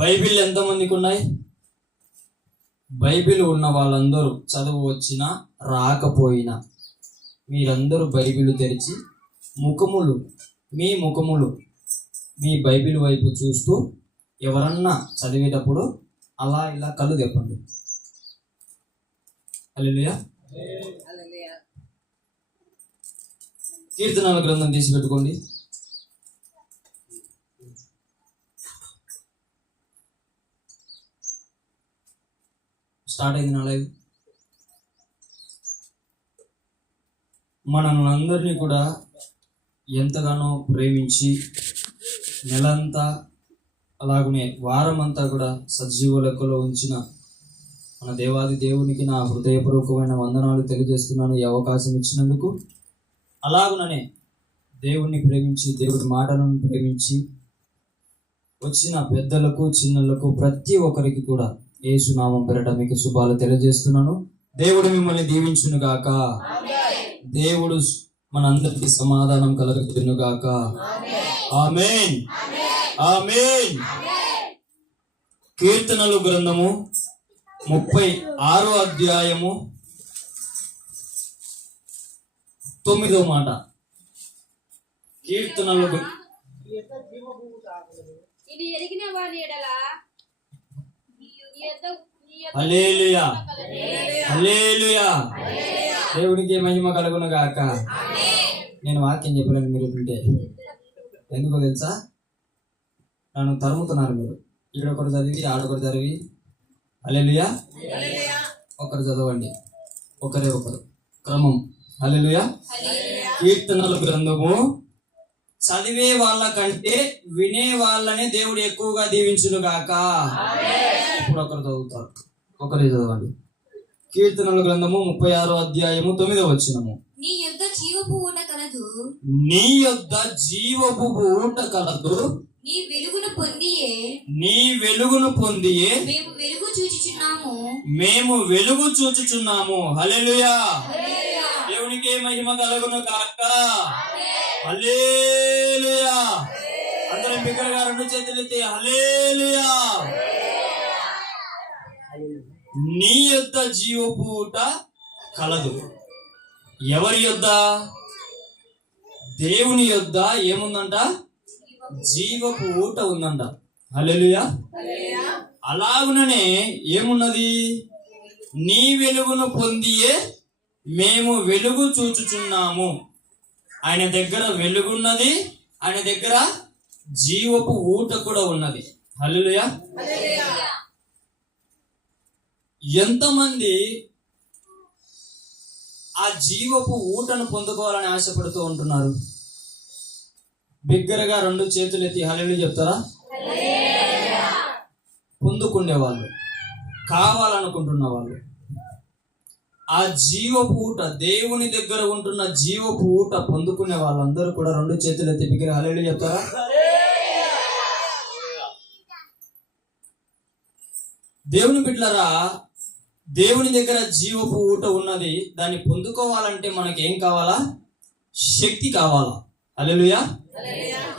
Bible ఎంతమందికి ఉన్నాయి? Bible ఉన్న వాళ్ళందరూ చదువు వచ్చినా రాకపోయినా మీరందరూ బైబిల్ తెరిచి మీ ముఖములు మీ బైబిల్ వైపు చూస్తూ ఎవరన్నా చదివేటప్పుడు అలా ఇలా కళ్ళు తెప్పండి. హల్లెలూయా. కీర్తనల గ్రంథం తీసి పెట్టుకోండి. స్టార్ట్ అయింది నా లైవ్. మనల్ని అందరినీ కూడా ఎంతగానో ప్రేమించి నెలంతా అలాగనే వారం అంతా కూడా సజీవ లెక్కలో ఉంచిన మన దేవాది దేవునికి నా హృదయపూర్వకమైన వందనాలు తెలియజేస్తున్నాను. ఈ అవకాశం ఇచ్చినందుకు. అలాగుననే దేవుణ్ణి ప్రేమించి దేవుడి మాటలను ప్రేమించి వచ్చిన పెద్దలకు చిన్నలకు ప్రతి ఒక్కరికి కూడా యేసు నామం పేరట మీకు శుభాలు తెలియజేస్తున్నాను. దేవుడు మిమ్మల్ని దీవించును గాక. దేవుడు మనందరికీ సమాధానం కలగజేయును గాక. ఆమేన్, ఆమేన్. కీర్తనలు గ్రంథము 36వ అధ్యాయము 9వ మాట. కీర్తనలు హల్లెలూయా, హల్లెలూయా. దేవునికి మహిమ కలుగును గాక. నేను వాక్యం చెప్పలేను మీరు వింటే. ఎందుకో తెలుసా? నన్ను తరుముతున్నారు మీరు. ఈడొకరు చదివి ఆడొకరు చదివి హల్లెలూయా. ఒకరు చదవండి, ఒకరు క్రమం. హల్లెలూయా. కీర్తనల గ్రంథము చదివే వాళ్ళ కంటే వినే వాళ్ళని దేవుడు ఎక్కువగా దీవించును గాక. ఇప్పుడు ఒకరు చదువుతారు, ఒకరే చదవండి. కీర్తనల గ్రంథము 36వ అధ్యాయము 9వ వచనము. నీ యొద్ద జీవపు ఊట కలదు, నీ యొద్ద జీవపు ఊట కలదు, నీ వెలుగును పొందియే మేము వెలుగు చూచుచున్నాము, మేము వెలుగు చూచుచున్నాము. హల్లెలూయా. దేవునికి మహిమ కలుగును గాక. హల్లెలూయా. అందరం బిగ్గరగా రెండు చేతులెత్తి హల్లెలూయా. నీ యొద్ద జీవపు ఊట కలదు. ఎవరి యొద్ద? దేవుని యొద్ద ఏముందంట? జీవపు ఊట ఉందంట. హల్లెలూయా. అలాగుననే ఏమున్నది? నీ వెలుగును పొందియే మేము వెలుగు చూచుచున్నాము. ఆయన దగ్గర వెలుగున్నది, ఆయన దగ్గర జీవపు ఊట కూడా ఉన్నది. హల్లెలూయా. ఎంతమంది ఆ జీవపు ఊటను పొందుకోవాలని ఆశపడుతూ ఉంటున్నారు? బిగ్గరగా రెండు చేతులు ఎత్తి హల్లెలూయా చెప్తారా? పొందుకునే వాళ్ళు, కావాలనుకుంటున్న వాళ్ళు, ఆ జీవపు ఊట, దేవుని దగ్గర ఉంటున్న జీవపు ఊట పొందుకునే వాళ్ళందరూ కూడా రెండు చేతులు ఎత్తి బిగ్గరగా హల్లెలూయా చెప్తారా? దేవుని బిడ్డలారా, దేవుని దగ్గర జీవపు ఊట ఉన్నది. దాన్ని పొందుకోవాలంటే మనకి ఏం కావాలా? శక్తి కావాలా. హల్లెలూయా.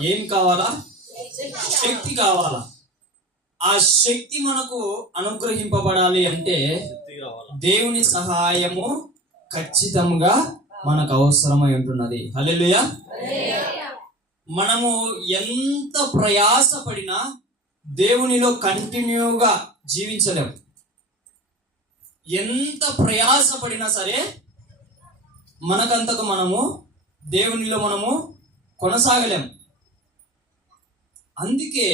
ఏం కావాలా? శక్తి కావాలా. ఆ శక్తి మనకు అనుగ్రహింపబడాలి అంటే దేవుని సహాయము ఖచ్చితంగా మనకు అవసరమై ఉంటున్నది. హల్లెలూయా. మనము ఎంత ప్రయాసపడినా దేవునిలో కంటిన్యూగా జీవించలేము. ఎంత ప్రయాసపడినా సరే మనకంతకు మనము దేవునిలో మనము కొనసాగలేము. అందుకే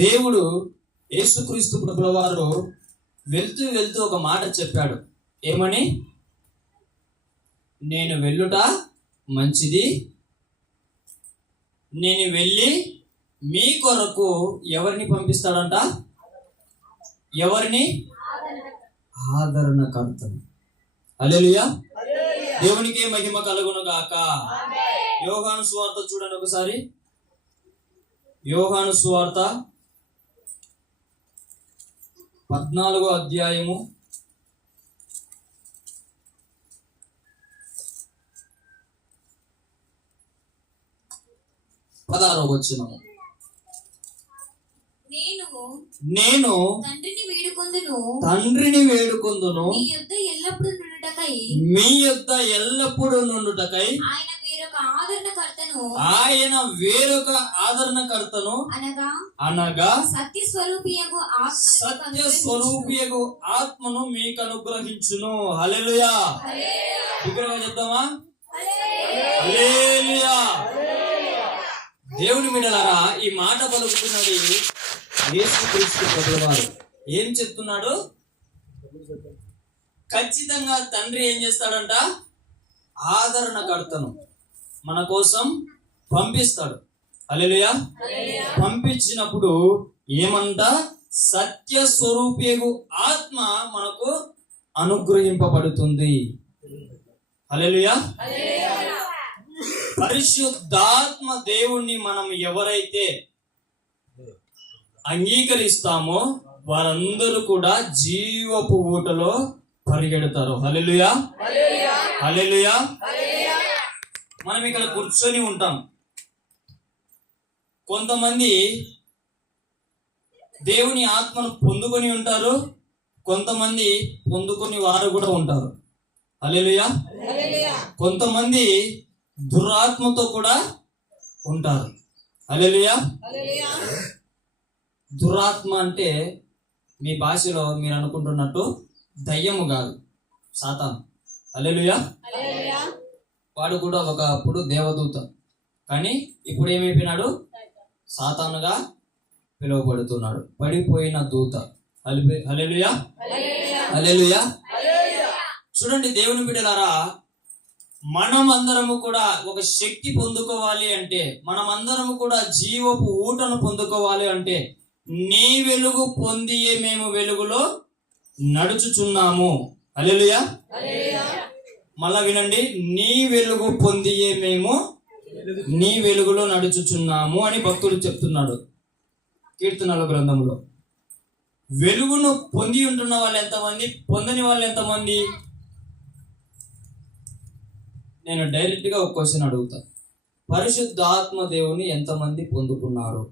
దేవుడు యేసుక్రీస్తు ప్రభుల వారు వెళ్తూ వెళ్తూ ఒక మాట చెప్పాడు. ఏమని? నేను వెళ్ళుట మంచిది, నేను వెళ్ళి మీ కొరకు ఎవరిని పంపిస్తాడంట? ఎవరిని? ఆదరణకర్తను. హల్లెలూయా. దేవునికి మహిమ కలుగును గాక. యోహాను సువార్త చూడండి ఒకసారి. యోహాను సువార్త 14వ అధ్యాయము 16వ వచనము. నేను తండ్రిని వేడుకొందును మీ యొద్ద ఎల్లప్పుడూ నుండుటకై ఆయన వేరొక ఆదరణకర్తను అనగా సత్య స్వరూపియగు ఆత్మను మీకు అనుగ్రహించును. హల్లెలూయా. విగ్రహం చెప్తామా? హల్లెలూయా. దేవుని బిడ్డలారా, ఈ మాట పలుకుతున్నది యేసుక్రీస్తు ప్రభువారు. ఏం చెప్తున్నాడు? ఖచ్చితంగా తండ్రి ఏం చేస్తాడంట? ఆదరణకర్తను మన కోసం పంపిస్తాడు. హల్లెలూయా. పంపించినప్పుడు ఏమంట? సత్య స్వరూపియగు ఆత్మ మనకు అనుగ్రహింపబడుతుంది. హల్లెలూయా. పరిశుద్ధాత్మ దేవుణ్ణి మనం ఎవరైతే అంగీకరిస్తామో వారందరూ కూడా జీవపు ఊటలో పరిగెడతారు. హల్లెలూయా. హల్లెలూయా. మనం ఇక్కడ కూర్చొని ఉంటాం. కొంతమంది దేవుని ఆత్మను పొందుకొని ఉంటారు, కొంతమంది పొందుకొని వారు కూడా ఉంటారు. హల్లెలూయా. కొంతమంది దురాత్మతో కూడా ఉంటారు. హల్లెలూయా. దురాత్మ అంటే మీ భాషలో మీరు అనుకుంటున్నట్టు దయ్యము కాదు, సాతాను. హల్లెలూయా. వాడు కూడా ఒకప్పుడు దేవదూత, కానీ ఇప్పుడు ఏమైపోయినాడు? సాతానుగా పిలువబడుతున్నాడు. పడిపోయిన దూత. హల్లెలూయా. హల్లెలూయా. చూడండి దేవుని బిడ్డలారా, మనమందరము కూడా ఒక శక్తి పొందుకోవాలి అంటే, మనమందరము కూడా జీవపు ఊటను పొందుకోవాలి అంటే, నీ వెలుగు పొందియే మేము వెలుగులో నడుచుచున్నాము. హల్లెలూయా. మళ్ళా వినండి, నీ వెలుగు పొందియే మేము నీ వెలుగులో నడుచుచున్నాము అని భక్తుడు చెప్తున్నాడు కీర్తనల గ్రంథంలో. వెలుగును పొంది ఉంటున్న వాళ్ళు ఎంతమంది? పొందని వాళ్ళు ఎంతమంది? నేను డైరెక్ట్ గా ఒక క్వశ్చన్ అడుగుతా. పరిశుద్ధాత్మ దేవుని ఎంతమంది పొందుకున్నారు?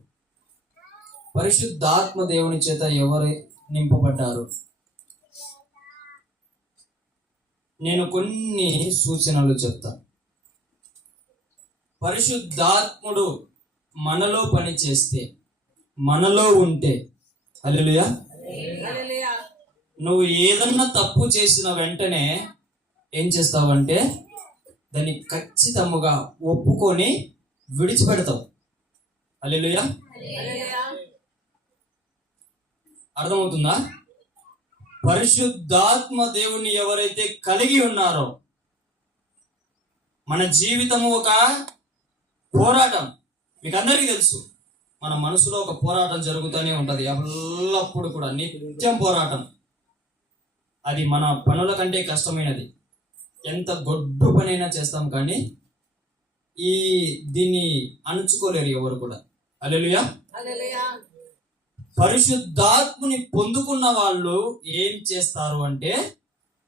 పరిశుద్ధాత్మ దేవుని చేత ఎవరు నింపబడ్డారు? నేను కొన్ని సూచనలు చెప్తా. పరిశుద్ధాత్ముడు మనలో పని చేస్తే, మనలో ఉంటే, హల్లెలూయా, నువ్వు ఏదన్నా తప్పు చేసిన వెంటనే ఏం చేస్తావంటే దాన్ని ఖచ్చితముగా ఒప్పుకొని విడిచిపెడతావు. హల్లెలూయా. అర్థమవుతుందా? పరిశుద్ధాత్మ దేవుని ఎవరైతే కలిగి ఉన్నారో, మన జీవితము ఒక పోరాటం. మీకు అందరికీ తెలుసు, మన మనసులో ఒక పోరాటం జరుగుతూనే ఉంటది ఎల్లప్పుడు కూడా, నిత్యం పోరాటం. అది మన పనుల కంటే కష్టమైనది. ఎంత గొడ్డు పనైనా చేస్తాం, కానీ దీన్ని అణుచుకోలేరు ఎవరు కూడా. హల్లెలూయా. పరిశుద్ధాత్ముని పొందుకున్న వాళ్ళు ఏం చేస్తారు అంటే,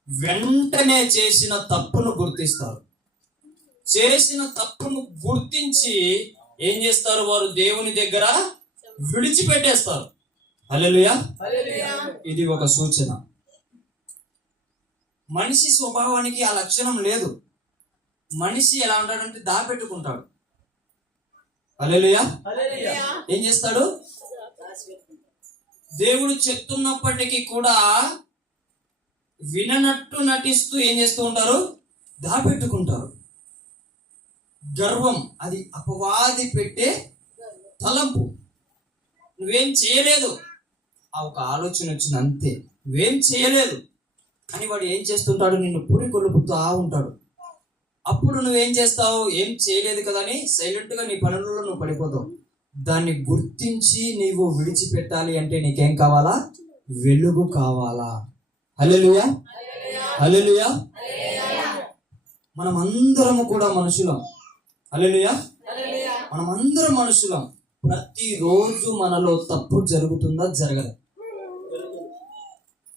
వెంటనే చేసిన తప్పును గుర్తిస్తారు. చేసిన తప్పును గుర్తించి ఏం చేస్తారు? వారు దేవుని దగ్గర విడిచిపెట్టేస్తారు. హల్లెలూయా. ఇది ఒక సూచన. మనిషి స్వభావానికి ఆ లక్షణం లేదు. మనిషి ఎలా ఉంటాడంటే దాపెట్టుకుంటాడు. హల్లెలూయా. ఏం చేస్తాడు? దేవుడు చెప్తున్నప్పటికీ కూడా విననట్టు నటిస్తూ ఏం చేస్తూ ఉంటారు? దాపెట్టుకుంటారు. గర్వం, అది అపవాది పెట్టే తలంపు. నువ్వేం చేయలేదు, ఆ ఒక ఆలోచన వచ్చింది అంతే, నువ్వేం చేయలేదు అని వాడు ఏం చేస్తుంటాడు? నిన్ను పురి కొలుపుతూ ఉంటాడు. అప్పుడు నువ్వేం చేస్తావు? ఏం చేయలేదు కదా అని సైలెంట్ గా నీ పనులలో నువ్వు పడిపోతావు. దాన్ని గుర్తించి నీవు విడిచిపెట్టాలి అంటే నీకేం కావాలా? వెలుగు కావాలా? హల్లెలూయా. హల్లెలూయా. మనం అందరము కూడా మనుషులం. హల్లెలూయా. మనం అందరం మనుషులం. ప్రతిరోజు మనలో తప్పు జరుగుతుందా జరగదా?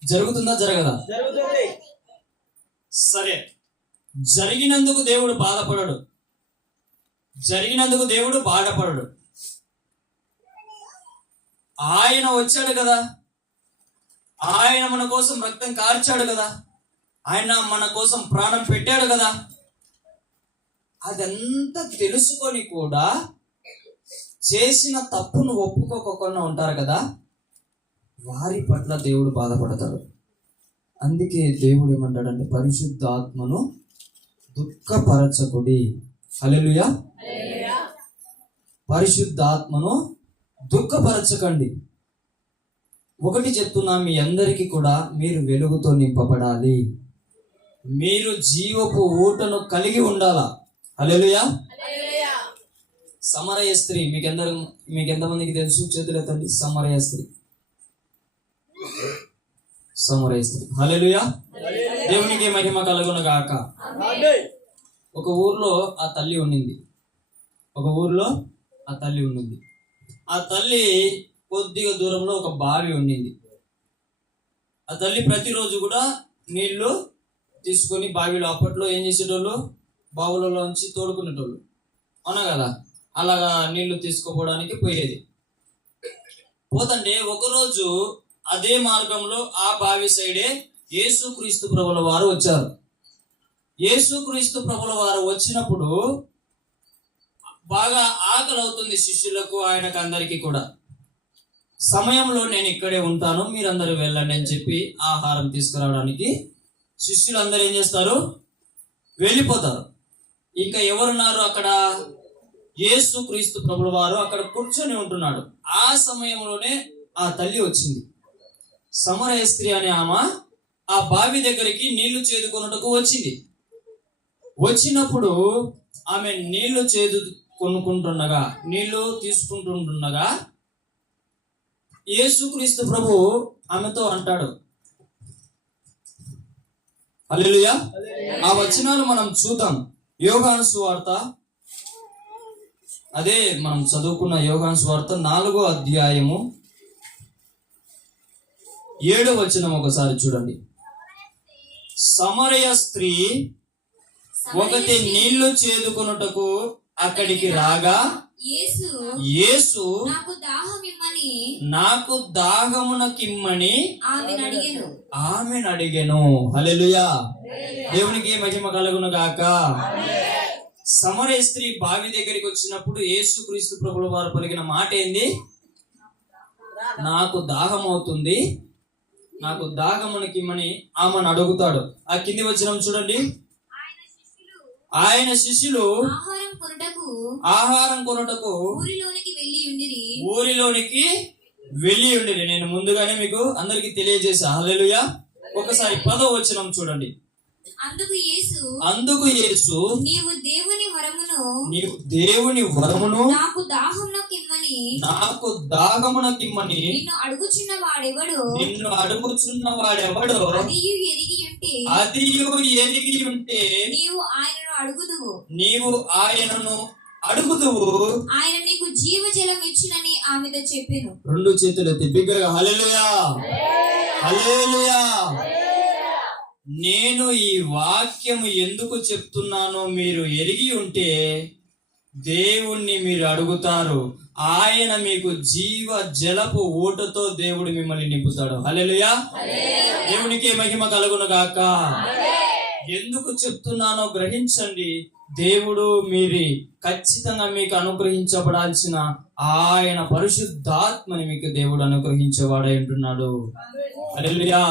జరుగుతుందా జరగదా? సరే, జరిగినందుకు దేవుడు బాధపడడు. జరిగినందుకు దేవుడు బాధపడడు. ఆయన వచ్చాడు కదా, ఆయన మన కోసం రక్తం కార్చాడు కదా, ఆయన మన కోసం ప్రాణం పెట్టాడు కదా. అదంతా తెలుసుకొని కూడా చేసిన తప్పును ఒప్పుకోకుండా ఉంటారు కదా, వారి పట్ల దేవుడు బాధపడతాడు. అందుకే దేవుడు ఏమంటాడంటే పరిశుద్ధాత్మను దుఃఖపరచకుడి. హల్లెలూయా. పరిశుద్ధాత్మను దుఃఖపరచకండి. ఒకటి చెప్తున్నా, మీ అందరికీ కూడా మీరు వెలుగుతో నింపబడాలి, మీరు జీవపు ఊటను కలిగి ఉండాలా. హల్లెలూయా. సమరయ స్త్రీ మీకెంతమందికి తెలుసు? చేతులెత్తండి. సమరయ స్త్రీ. హల్లెలూయా. దేవునికి మహిమ కలుగును గాక. ఒక ఊర్లో ఆ తల్లి ఉండింది. ఆ తల్లి కొద్దిగా దూరంలో ఒక బావి ఉండింది. ఆ తల్లి ప్రతిరోజు కూడా నీళ్లు తీసుకొని బావిలో, అప్పట్లో ఏం చేసేటోళ్ళు, బావులలోంచి తోడుకునేటోళ్ళు, అవునా కదా, అలాగా నీళ్లు తీసుకుపోవడానికి పోయేది. పోతంటే ఒకరోజు అదే మార్గంలో ఆ బావి సైడే యేసుక్రీస్తు ప్రభుల వారు వచ్చారు. యేసుక్రీస్తు ప్రభుల వారు వచ్చినప్పుడు బాగా ఆకలి అవుతుంది శిష్యులకు, ఆయనకు అందరికీ కూడా. సమయంలో నేను ఇక్కడే ఉంటాను, మీరందరూ వెళ్ళండి అని చెప్పి ఆహారం తీసుకురావడానికి శిష్యులు అందరూ ఏం చేస్తారు? వెళ్ళిపోతారు. ఇంకా ఎవరున్నారు అక్కడ? యేసుక్రీస్తు ప్రభుల వారు అక్కడ కూర్చొని ఉంటున్నాడు. ఆ సమయంలోనే ఆ తల్లి వచ్చింది. సమరయ స్త్రీ అనే ఆమె ఆ బావి దగ్గరికి నీళ్లు చేదుకొనుటకు వచ్చింది. వచ్చినప్పుడు ఆమె నీళ్లు నీళ్లు తీసుకుంటుండగా యేసుక్రీస్తు ప్రభు ఆమెతో అంటాడు. హల్లెలూయా. ఆ వచనాలు మనం చూద్దాం. యోహాను సువార్త, అదే మనం చదువుకున్న యోహాను సువార్త 4వ అధ్యాయము 7వ వచనం ఒకసారి చూడండి. సమరయ స్త్రీ ఒకటి నీళ్లు చేదుకొనుటకు అక్కడికి రాగా యేసు నాకు దాహమునకిమ్మని ఆమెను అడిగెను. హల్లెలూయా. దేవునికి మహిమ కలుగును గాక. సమరయ స్త్రీ బావి దగ్గరికి వచ్చినప్పుడు యేసుక్రీస్తు ప్రభుల వారు పలికిన మాట ఏంది? నాకు దాహం అవుతుంది, నాకు దాహమునకిమ్మని ఆమెను అడుగుతాడు. ఆ కింది వచనం చూడండి. ఆయన శిష్యులు ఆహారం కొనుటకు ఊరిలోనికి వెళ్ళి ఉండిరి. నేను ముందుగానే మీకు అందరికి తెలియజేసా. హల్లెలూయా. ఒకసారి 10వ వచనం చూడండి. అందుకు యేసు నీవు దేవుని వరమును నాకు దాహమునకిమ్మని నిన్ను అడుగుచున్న వాడెవడో అదియు ఎరిగి ఉంటే నీవు ఆయనను అడుగుదువు, ఆయన నీకు జీవజలం ఇచ్చునని ఆమెతో చెప్పెను. 2 చేతులు ఎత్తి బిగ్గరగా హల్లెలూయా. హల్లెలూయా. నేను ఈ వాక్యము ఎందుకు చెప్తున్నానో మీరు ఎరిగి ఉంటే దేవుణ్ణి మీరు అడుగుతారు, ఆయన మీకు జీవ జలపు ఊటతో దేవుడు మిమ్మల్ని నింపుతాడు. హల్లెలూయా. దేవునికి మహిమ కలుగును గాక. ఎందుకు చెప్తున్నానో గ్రహించండి. దేవుడు మీరు ఖచ్చితంగా మీకు అనుగ్రహించబడాల్సిన ఆయన పరిశుద్ధాత్మని మీకు దేవుడు అనుగ్రహించేవాడై ఉంటున్నాడు. హల్లెలూయా.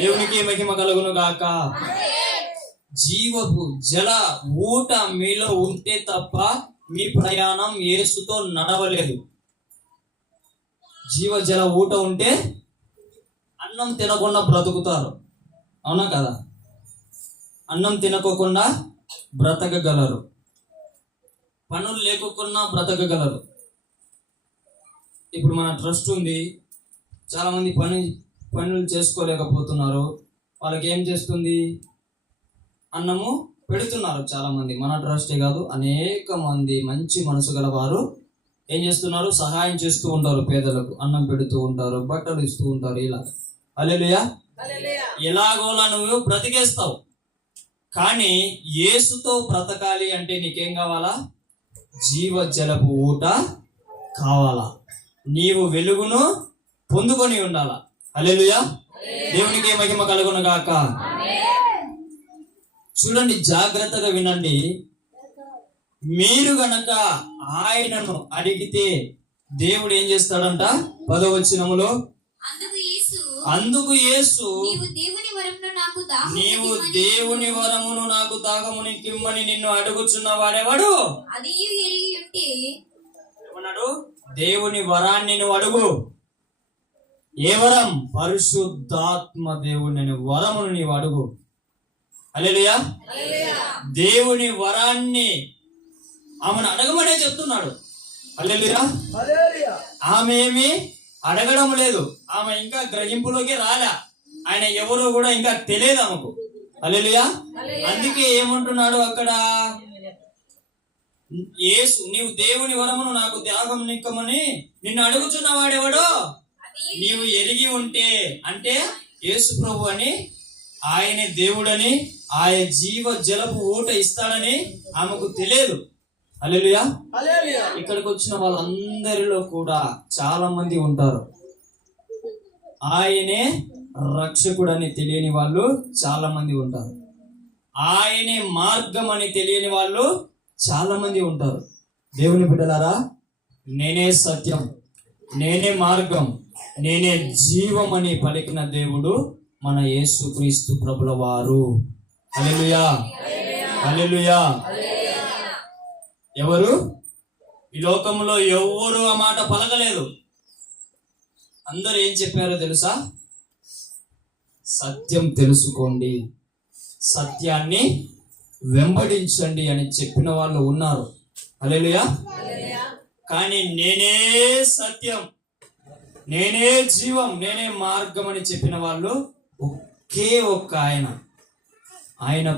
దేవునికి మహిమ కలుగును గాక. జీవపు జల ఊట మీలో ఉంటే తప్ప మీ ప్రయాణం యేసుతో నడవలేదు. జీవ జల ఊట ఉంటే అన్నం తినకుండా బ్రతుకుతారు, అవునా కదా? అన్నం తినకోకుండా బ్రతకగలరు, పనులు లేకోకుండా బ్రతకగలరు. ఇప్పుడు మన ట్రస్ట్ ఉంది, చాలా మంది పనులు చేసుకోలేకపోతున్నారు. వాళ్ళకి ఏం చేస్తుంది? అన్నము పెడుతున్నారు చాలా మంది. మన ట్రస్టే కాదు, అనేక మంది మంచి మనసు గల వారు ఏం చేస్తున్నారు? సహాయం చేస్తూ ఉంటారు, పేదలకు అన్నం పెడుతూ ఉంటారు, బట్టలు ఇస్తూ ఉంటారు. ఇలా హల్లెలూయా. ఎలాగోలా నువ్వు బ్రతికేస్తావు, కానీ యేసుతో బ్రతకాలి అంటే నీకేం కావాలా? జీవ జలపు ఊట కావాలా? నీవు వెలుగును పొందుకొని ఉండాల. హల్లెలూయా. దేవునికి మహిమ కలుగును గాక. చూడండి, జాగ్రత్తగా వినండి. మీరు గనక ఆయనను అడిగితే దేవుడు ఏం చేస్తాడంట? 10వ వచనములో, అందుకు యేసు నీవు దేవుని వరమును నాకు దాహమునికిమ్మని నిన్ను అడుగుచున్న వాడెవడు? అది ఎరిగి ఉంటే ఏమన్నాడు? దేవుని వరాన్ని నువ్వు అడుగు. ఏ వరం? పరిశుద్ధాత్మ దేవుని వరమును నీవు అడుగు. హల్లెలూయా. దేవుని వరాన్ని ఆమెను అడగమనే చెప్తున్నాడు. హల్లెలూయా. ఆమె ఏమి అడగడం లేదు, ఆమె ఇంకా గ్రహింపులోకి రాలే. ఆయన ఎవరో కూడా ఇంకా తెలియదు ఆమెకు. హల్లెలూయా. అందుకే ఏమంటున్నాడు అక్కడ? యేసు, నీవు దేవుని వరమును నాకు త్యాగం నిక్కమని నిన్ను అడుగుచున్న వాడెవడో నీవు ఎరిగి ఉంటే, అంటే యేసు ప్రభు అని, ఆయనే దేవుడని, ఆయన జీవ జలపు ఊట ఇస్తాడని ఆమెకు తెలియదు. హల్లెలూయా. ఇక్కడికి వచ్చిన వాళ్ళందరిలో కూడా చాలా మంది ఉంటారు ఆయనే రక్షకుడని తెలియని వాళ్ళు చాలా మంది ఉంటారు. ఆయనే మార్గం అని తెలియని వాళ్ళు చాలా మంది ఉంటారు. దేవుని బిడ్డలారా, నేనే సత్యం, నేనే మార్గం, నేనే జీవం అని పలికిన దేవుడు మన యేసుక్రీస్తు ప్రభుల వారు. హల్లెలూయా. హల్లెలూయా. ఎవరు? ఈ లోకంలో ఎవరు ఆ మాట పలకలేదు. అందరూ ఏం చెప్పారో తెలుసా? సత్యం తెలుసుకోండి, సత్యాన్ని వెంబడించండి అని చెప్పిన వాళ్ళు ఉన్నారు. హల్లెలూయా. కానీ నేనే సత్యం, నేనే జీవం, నేనే మార్గం అని చెప్పిన వాళ్ళు ఒకే ఒక్క ఆయన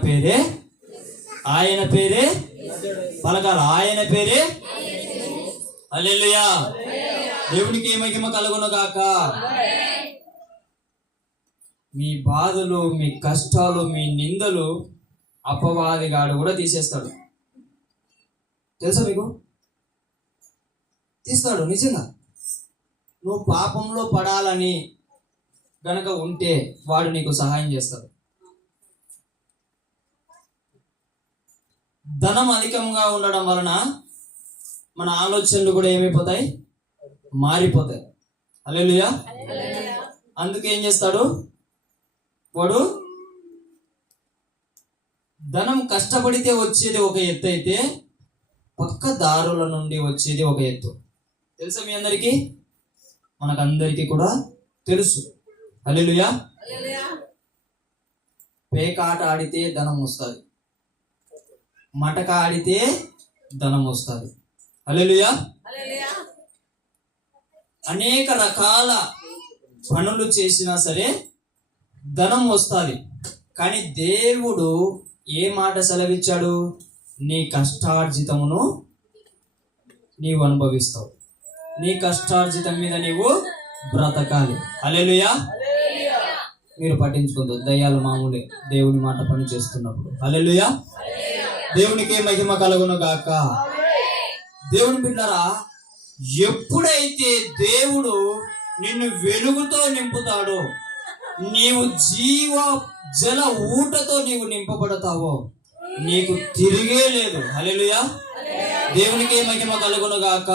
పేరే పలకాల. ఆయన పేరే. హల్లెలూయా. దేవునికి మహిమ కలుగును గాక. మీ బాధలు, మీ కష్టాలు, మీ నిందలు అపవాదిగాడు కూడా తీసేస్తాడు. తెలుసా మీకు? తీస్తాడు నిజంగా. నువ్వు పాపంలో పడాలని గనక ఉంటే వాడు నీకు సహాయం చేస్తాడు. ధనం అధికంగా ఉండడం వలన మన ఆలోచనలు కూడా ఏమైపోతాయి? మారిపోతాయి. హల్లెలూయా. అందుకే ఏం చేస్తాడు వాడు? ధనం కష్టపడితే వచ్చేది ఒక ఎత్తు అయితే పక్క దారుల నుండి వచ్చేది ఒక ఎత్తు. తెలుసా మీ అందరికీ? మనకందరికీ కూడా తెలుసు. హల్లెలూయా. పేకాట ఆడితే ధనం వస్తుంది, మటక ఆడితే ధనం వస్తుంది. హల్లెలూయా. అనేక రకాల పనులు చేసినా సరే ధనం వస్తుంది. కానీ దేవుడు ఏ మాట సెలవిచ్చాడు? నీ కష్టార్జితమును నీవు అనుభవిస్తావు, నీ కష్టార్జితం మీద నీవు బ్రతకాలి. హల్లెలూయా. మీరు పట్టించుకోవద్దు, దయ్యాలు మామూలే దేవుని మాట పని చేస్తున్నప్పుడు. హల్లెలూయా. దేవునికి మహిమ కలుగును గాక. దేవుని బిడ్డలారా, ఎప్పుడైతే దేవుడు నిన్ను వెలుగుతో నింపుతాడో, నీవు జీవ జల ఊటతో నీవు నింపబడతావో నీకు తిరిగే లేదు. హల్లెలూయా. దేవునికి మహిమ కలుగును గాక.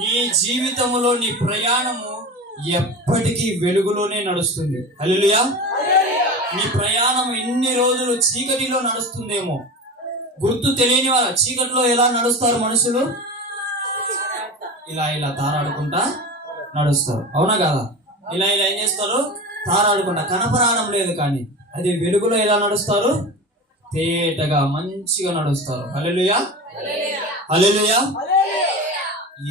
నీ జీవితంలో నీ ప్రయాణము ఎప్పటికీ వెలుగులోనే నడుస్తుంది. హల్లెలూయా. నీ ప్రయాణం ఇన్ని రోజులు చీకటిలో నడుస్తుందేమో. గుర్తు తెలియని వాళ్ళ చీకటిలో ఎలా నడుస్తారు మనుషులు? ఇలా తారాడుకుంటా నడుస్తారు, అవునా కాదా? ఇలా ఏం చేస్తారు? తారాడుకుంటా, కనపరాడం లేదు. కానీ అది వెలుగులో ఎలా నడుస్తారు? తేటగా మంచిగా నడుస్తారు. హల్లెలూయా. హల్లెలూయా.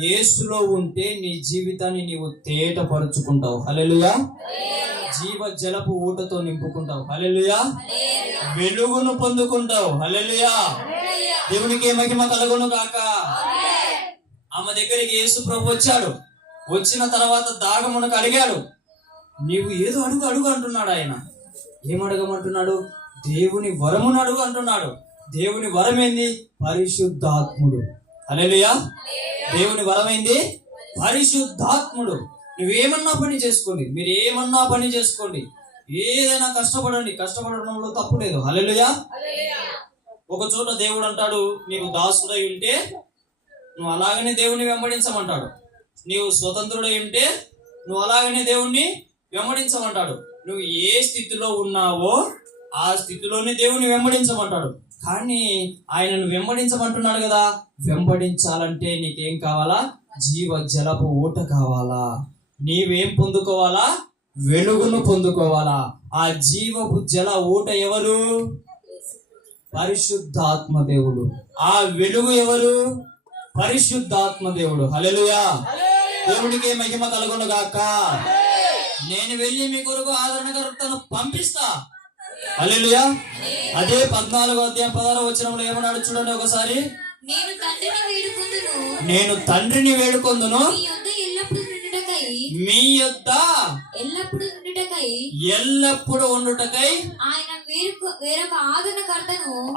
యేసులో ఉంటే నీ జీవితాన్ని నీవు తేటపరుచుకుంటావు. హల్లెలూయా. జీవ జలపు ఊటతో నింపుకుంటావు. హల్లెలూయా. వెలుగును పొందుకుంటావు. హల్లెలూయా. దేవునికి మహిమ కలుగును గాక. ఆమె దగ్గరికి యేసు ప్రభు వచ్చాడు. వచ్చిన తర్వాత దాగమునకు అడిగాడు. నీవు ఏదో అడుగు అంటున్నాడు. ఆయన ఏమడగమంటున్నాడు? దేవుని వరమును అడుగు అంటున్నాడు. దేవుని వరం ఏంది? పరిశుద్ధాత్ముడు. హల్లెలూయా. దేవుని వరం ఏంది? పరిశుద్ధాత్ముడు. నువ్వేమన్నా పని చేసుకోండి, మీరు ఏమన్నా పని చేసుకోండి, ఏదైనా కష్టపడండి, కష్టపడడంలో తప్పు లేదు. హల్లెలూయా. ఒక చోట దేవుడు అంటాడు, నీవు దాసుడై ఉంటే నువ్వు అలాగనే దేవుణ్ణి వెంబడించమంటాడు. నీవు స్వతంత్రుడై ఉంటే నువ్వు అలాగనే దేవుణ్ణి వెంబడించమంటాడు. నువ్వు ఏ స్థితిలో ఉన్నావో ఆ స్థితిలోనే దేవుణ్ణి వెంబడించమంటాడు. కానీ ఆయనను వెంబడించమంటున్నాడు కదా, వెంబడించాలంటే నీకేం కావాలా? జీవ జలపు ఊట కావాలా. నీవేం పొందుకోవాలా? వెలుగును పొందుకోవాలా. ఆ జీవపు జల ఊట ఎవరు? పరిశుద్ధాత్మ దేవుడు. ఆ వెలుగు ఎవరు? పరిశుద్ధాత్మ దేవుడు. హల్లెలూయా. దేవుడికి మహిమ కలుగును గాక. నేను వెళ్ళి మీ కొరకు ఆదరణకర్తను పంపిస్తా. హల్లెలూయా. అదే 14వ అధ్యాయం 16వ వచనంలో ఏమన్నాడు చూడండి ఒకసారి. నేను తండ్రిని వేడుకొందును మీ యొద్ద ఎల్లప్పుడు ఉండుటకై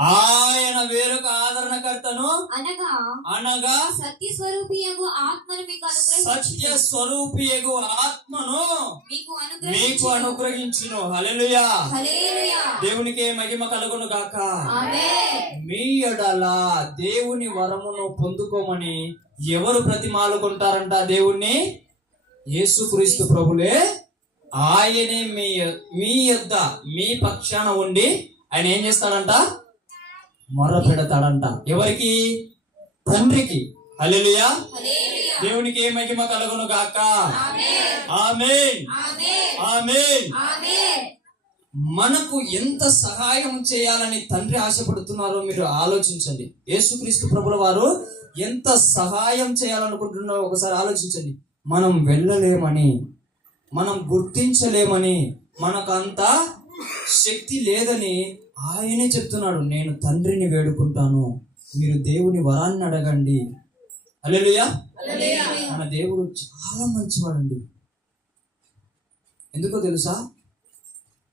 ఆయన వేరొక ఆదరణకర్తను అనగా సత్యస్వరూపియగు ఆత్మను మీకు అనుగ్రహించును. హల్లెలూయా. దేవునికి మహిమ కలుగును గాక. మీ యొడల దేవుని వరమును పొందుకోమని ఎవరు ప్రతిమాలుకుంటారంట దేవుణ్ణి? యేసుక్రీస్తు ప్రభులే. ఆయనే మీ యొద్ద మీ పక్షాన ఉండి ఆయన ఏం చేస్తాడంట? మొర్ర పెడతాడంట. ఎవరికి? తండ్రికి. హల్లెలూయా. దేవునికి మహిమ కలుగును గాక. ఆమేన్. ఆమేన్. మనకు ఎంత సహాయం చేయాలని తండ్రి ఆశపడుతున్నారో మీరు ఆలోచించండి. యేసుక్రీస్తు ప్రభుల వారు ఎంత సహాయం చేయాలనుకుంటున్నారో ఒకసారి ఆలోచించండి. మనం వెళ్ళలేమని, మనం గుర్తించలేమని, మనకంత శక్తి లేదని ఆయనే చెప్తున్నాడు. నేను తండ్రిని వేడుకుంటాను, మీరు దేవుని వరాన్ని అడగండి. హల్లెలూయా. మన దేవుడు చాలా మంచివాడండి. ఎందుకో తెలుసా?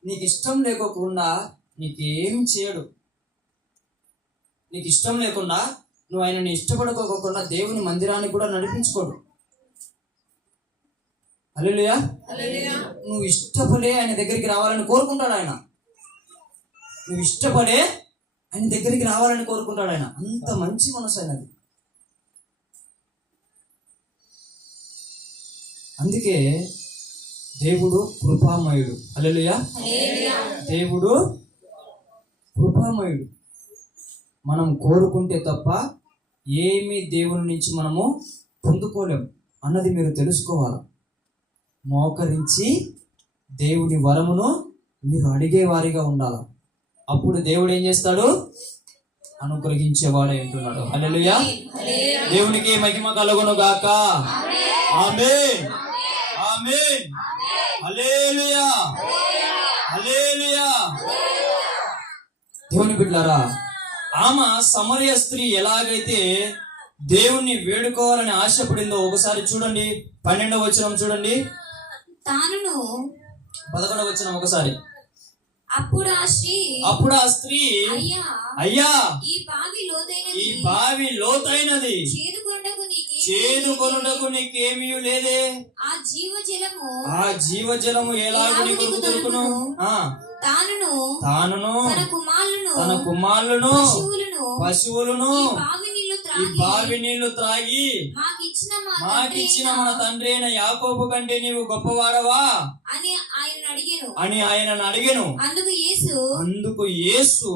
నీకు ఇష్టం లేకోకుండా నీకేం చేయడు. నీకు ఇష్టం లేకుండా నువ్వు ఆయనని ఇష్టపడుకోకుండా దేవుని మందిరాన్ని కూడా నడిపించుకోడు. హల్లెలూయా. నువ్వు ఇష్టపడే ఆయన దగ్గరికి రావాలని కోరుకుంటాడు ఆయన. నువ్వు ఇష్టపడే ఆయన దగ్గరికి రావాలని కోరుకుంటాడు ఆయన. అంత మంచి మనసు ఆయనది. అందుకే దేవుడు కృపామయుడు. హల్లెలూయా. దేవుడు కృపామయుడు. మనం కోరుకుంటే తప్ప ఏమీ దేవుని నుంచి మనము పొందుకోలేం అన్నది మీరు తెలుసుకోవాలి. మోకరించి దేవుని వరమును మీరు అడిగేవారిగా ఉండాలి. అప్పుడు దేవుడు ఏం చేస్తాడు? అనుగ్రహించేవాడే అంటున్నాడు. హల్లెలూయా. దేవునికి మహిమ కలుగును గాక. ఆమేన్. ఆమేన్. హల్లెలూయా. హల్లెలూయా. దేవుని బిడ్డలారా, ఆమె సమరయ స్త్రీ ఎలాగైతే దేవుణ్ణి వేడుకోవాలని ఆశపడిందో ఒకసారి చూడండి. 12వ వచనం చూడండి. 11వ వచనం ఒకసారి. అప్పుడు ఆ స్త్రీ అయ్యా ఈ బావి లోతైనది, చేదుకొనుటకు నీకేమీ లేదే. ఆ జీవజలము ఎలాగ నీకు దొరుకును? తానును తన కుమారులను పశువులను ఈ బావి నీళ్లు త్రాగి మాకిచ్చిన మన తండ్రి అయిన యాకోబు కంటే నీవు గొప్పవాడవా అని ఆయనను అడిగెను. అందుకు యేసు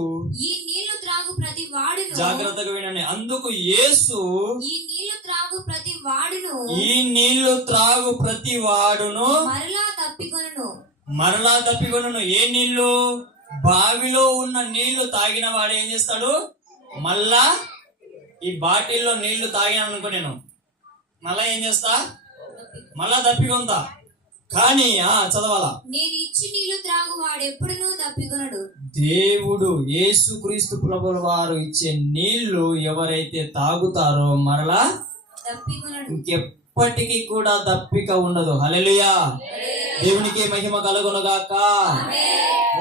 ఈ నీళ్లు త్రాగు ప్రతి వాడును, జాగ్రత్తగా వినండి, అందుకు యేసు ఈ నీళ్లు త్రాగు ప్రతి వాడును మరలా తప్పికొనును. ఏ నీళ్లు? బావిలో ఉన్న నీళ్లు తాగిన వాడు ఏం చేస్తాడు? మళ్ళా ఈ బాటిల్లో నీళ్లు తాగాను అనుకో, నేను మళ్ళా ఏం చేస్తా? మళ్ళా తప్పికొందా. కానీ చదవాలా, నేను ఇచ్చి నీళ్లు త్రాగు వాడు ఎప్పుడునూ తప్పికొనడు. దేవుడు యేసుక్రీస్తు ప్రభుల వారు ఇచ్చే నీళ్లు ఎవరైతే తాగుతారో మరలా ఇంకెప్పటికీ కూడా దప్పిక ఉండదు. హల్లెలూయా. దేవునికి మహిమ కలుగును గాక.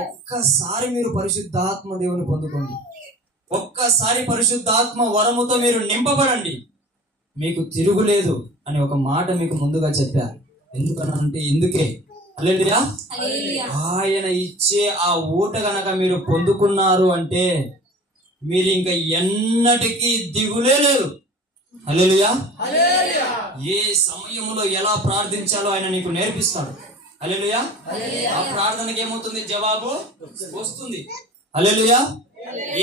ఒక్కసారి మీరు పరిశుద్ధాత్మ దేవుని పొందుకోండి. ఒక్కసారి పరిశుద్ధాత్మ వరముతో మీరు నింపబడండి. మీకు తిరుగులేదు అని ఒక మాట మీకు ముందుగా చెప్పా. ఎందుకనంటే ఇందుకే హల్లెలూయా. హల్లెలూయా. ఆయన ఇచ్చే ఆ ఊట గనక మీరు పొందుకున్నారు అంటే మీరు ఇంకా ఎన్నటికీ దిగులే లేదు. హల్లెలూయా. ఏ సమయంలో ఎలా ప్రార్థించాలో ఆయన నీకు నేర్పిస్తాడు. హల్లెలూయా. ఆ ప్రార్థనకి ఏమవుతుంది? జవాబు వస్తుంది. హల్లెలూయా.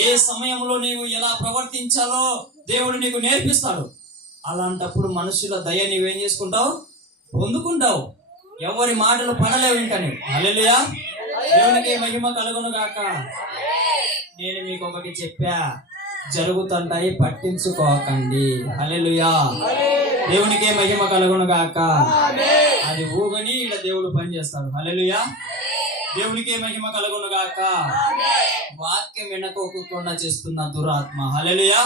ఏ సమయంలో నీవు ఎలా ప్రవర్తించాలో దేవుడు నీకు నేర్పిస్తాడు. అలాంటప్పుడు మనుషుల దయ నీవేం చేసుకుంటావు? పొందుకుంటావు. ఎవరి మాటలు పడలేవు ఇంకా నీవు. హల్లెలూయా. దేవునికి మహిమ కలుగును గాక. నేను మీకు ఒకటి చెప్పా, జరుగుతుంటాయి, పట్టించుకోకండి. హల్లెలూయా. దేవునికి మహిమ కలుగును గాక. అది ఊగని ఈడ దేవుడు పని చేస్తాడు. హల్లెలూయా. దేవునికి మహిమ కలుగును గాక. వాక్యం వెనకోకుండా చేస్తున్న దురాత్మ హల్లెలూయా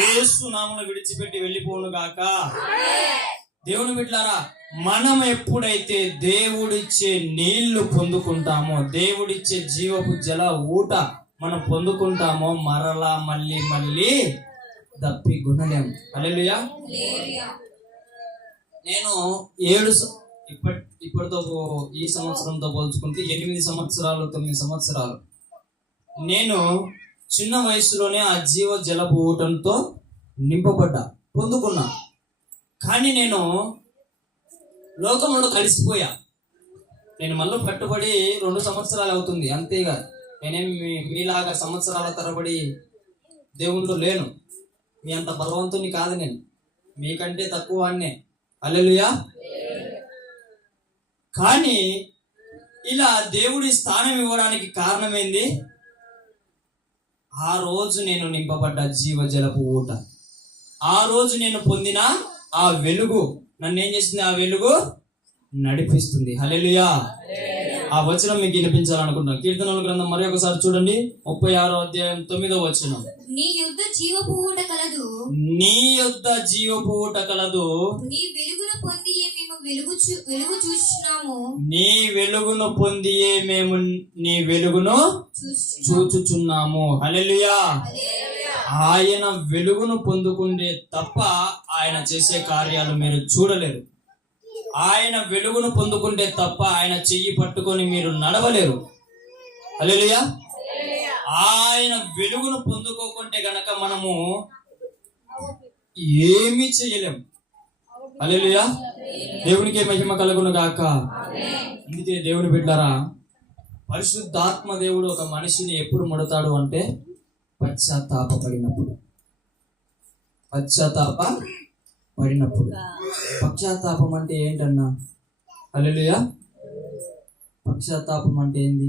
యేసు నామమున విడిచిపెట్టి వెళ్ళిపోను గాక. దేవుని బిడ్డలారా, మనం ఎప్పుడైతే దేవుడిచ్చే నీళ్లు పొందుకుంటామో, దేవుడిచ్చే జీవపు జల ఊట మనం పొందుకుంటామో, మరలా మళ్ళీ దప్పి గుణలేము. హల్లెలూయా. నేను ఇప్పటితో ఈ సంవత్సరంతో పోల్చుకుంటే 8 సంవత్సరాలు 9 సంవత్సరాలు నేను చిన్న వయసులోనే ఆ జీవ జలపు ఊటంతో నింపబడ్డా, పొందుకున్నా. కానీ నేను లోకంలో కలిసిపోయా. నేను మళ్ళీ కట్టుబడి 2 సంవత్సరాలు అవుతుంది, అంతేగా. నేనేం మీలాగా సంవత్సరాల తరబడి దేవుళ్ళు లేను. మీ అంత బలవంతుని కాదు నేను, మీకంటే తక్కువ అన్నే. హల్లెలూయా. కానీ ఇలా దేవుడి స్థానం ఇవ్వడానికి కారణమేంది? ఆ రోజు నేను నింపబడ్డ జీవజలపు ఊట, ఆ రోజు నేను పొందిన ఆ వెలుగు నన్ను ఏం చేస్తుంది? ఆ వెలుగు నడిపిస్తుంది. హల్లెలూయా. ఆ వచనం మీకు వినిపించాలనుకుంటున్నాను. కీర్తనల గ్రంథం మరి ఒకసారి చూడండి, 36వ అధ్యాయం 9వ వచనం. నీ యొద్ద జీవపు ఊట కలదు, నీ యొద్ద జీవపు ఊట కలదు, నీ వెలుగును పొందియే మేము వెలుగు చూచుచున్నాము, నీ వెలుగును పొందియే మేము నీ వెలుగును చూచుచున్నాము. హల్లెలూయా. ఆయన వెలుగును పొందుకుంటే తప్ప ఆయన చేసే కార్యాలు మీరు చూడలేరు. ఆయన వెలుగును పొందుకుంటే తప్ప ఆయన చెయ్యి పట్టుకొని మీరు నడవలేరు. హల్లెలూయా. ఆయన వెలుగును పొందుకోకుంటే గనక మనము ఏమీ చేయలేము. హల్లెలూయా. దేవునికి మహిమ కలుగును గాక. అందుకే దేవుని బిడ్డలారా, పరిశుద్ధాత్మ దేవుడు ఒక మనిషిని ఎప్పుడు ముడతాడు అంటే పశ్చాత్తాపడినప్పుడు. పశ్చాత్తాపం అంటే ఏంటన్నా? హల్లెలూయా. పశ్చాత్తాపం అంటే ఏంది?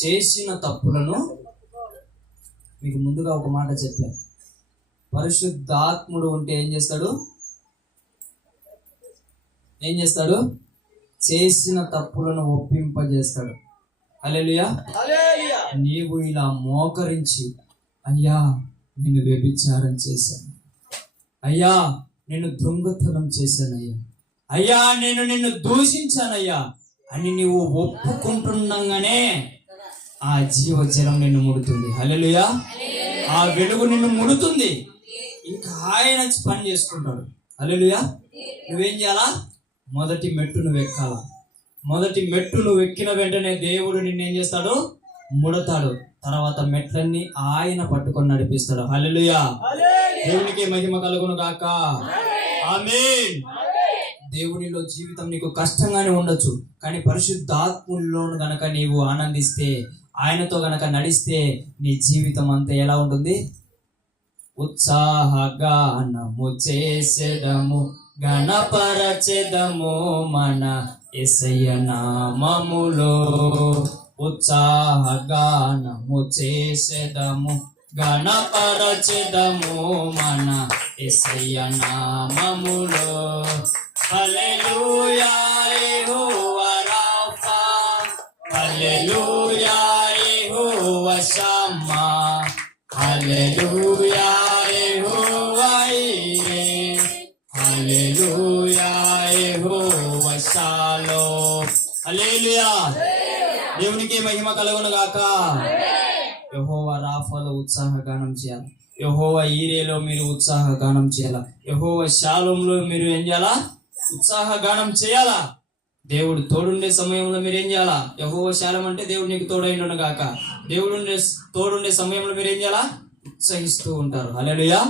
చేసిన తప్పులను మీకు ముందుగా ఒక మాట చెప్పాను. పరిశుద్ధాత్ముడు ఉంటే ఏం చేస్తాడు? చేసిన తప్పులను ఒప్పింపజేస్తాడు. హల్లెలూయా. నీవు ఇలా మోకరించి, అయ్యా నిన్ను వ్యభిచారం చేశాను, అయ్యా నేను దొంగతనం చేశానయ్యా, అయ్యా నేను నిన్ను దూషించానయ్యా అని నీవు ఒప్పుకుంటున్నాగానే ఆ జీవజలం నిన్ను ముడుతుంది. హల్లెలూయా. ఆ వెలుగు నిన్ను ముడుతుంది. ఇంకా ఆయన పని చేసుకుంటాడు. హల్లెలూయా. నువ్వేం చేయాలా? మొదటి మెట్టు నువ్వు ఎక్కాలా. మొదటి మెట్టు నువ్వు ఎక్కిన వెంటనే దేవుడు నిన్నేం చేస్తాడు? ముడతాడు. తర్వాత మెట్లన్నీ ఆయన పట్టుకొని నడిపిస్తాడు. హల్లెలూయా. దేవునికి మహిమ కలుగును గాక. ఆమేన్. దేవునిలో జీవితం నీకు కష్టంగానే ఉండొచ్చు, కానీ పరిశుద్ధాత్మలో గనక నీవు ఆనందిస్తే, ఆయనతో గనక నడిస్తే నీ జీవితం అంతా ఎలా ఉంటుంది? ఉత్సాహగానము చేసేదము, గణపరచెదము మన యేసయ్య నామములో. ఉత్సాహగానము చేసేదము, గణపరచెదము మన యేసయ్య నామములో. హల్లెలూయా యెహోవా రాఫా, హల్లెలూయా యెహోవా షమ్మా, హల్లెలూయా యెహోవా ఈరే, హల్లెలూయా యెహోవా షాలోమ్. హల్లెలూయా. దేవునికి మహిమ కలుగును గాక. యెహోవా రాఫాలో ఉత్సాహగానం చేయాలి. యెహోవా ఈరేలో మీరు ఉత్సాహ గానం చేయాలా. యెహోవా షాలోంలో మీరు ఏం చేయాలా? ఉత్సాహ గానం చేయాలా. దేవుడు తోడుండే సమయంలో మీరు ఏం చేయాలా? యెహోవా షాలోం అంటే దేవుడు నీకు తోడైండును గాక. తోడుండే సమయంలో మీరు ఏం చేయాలా? ఉత్సహిస్తూ ఉంటారు. హల్లెలూయా.